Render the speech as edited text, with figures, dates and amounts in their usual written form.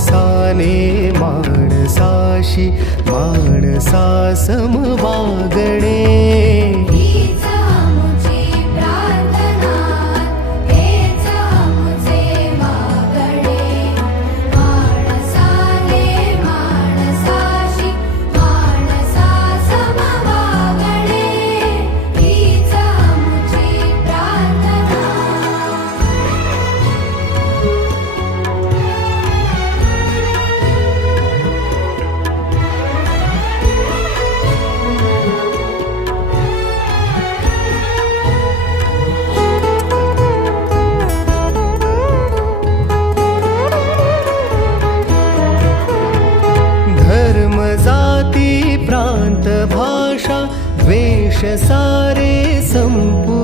माणसाने माणसाशी माणसा सम वागणे. हीच आमुची प्रार्थना, हेच आमुचे मागणे. माणसाने माणसाशी माणसा सम वागणे. हीच आमुची प्रार्थना. धर्म जाती प्रांत भाषा द्वेष सारे संपू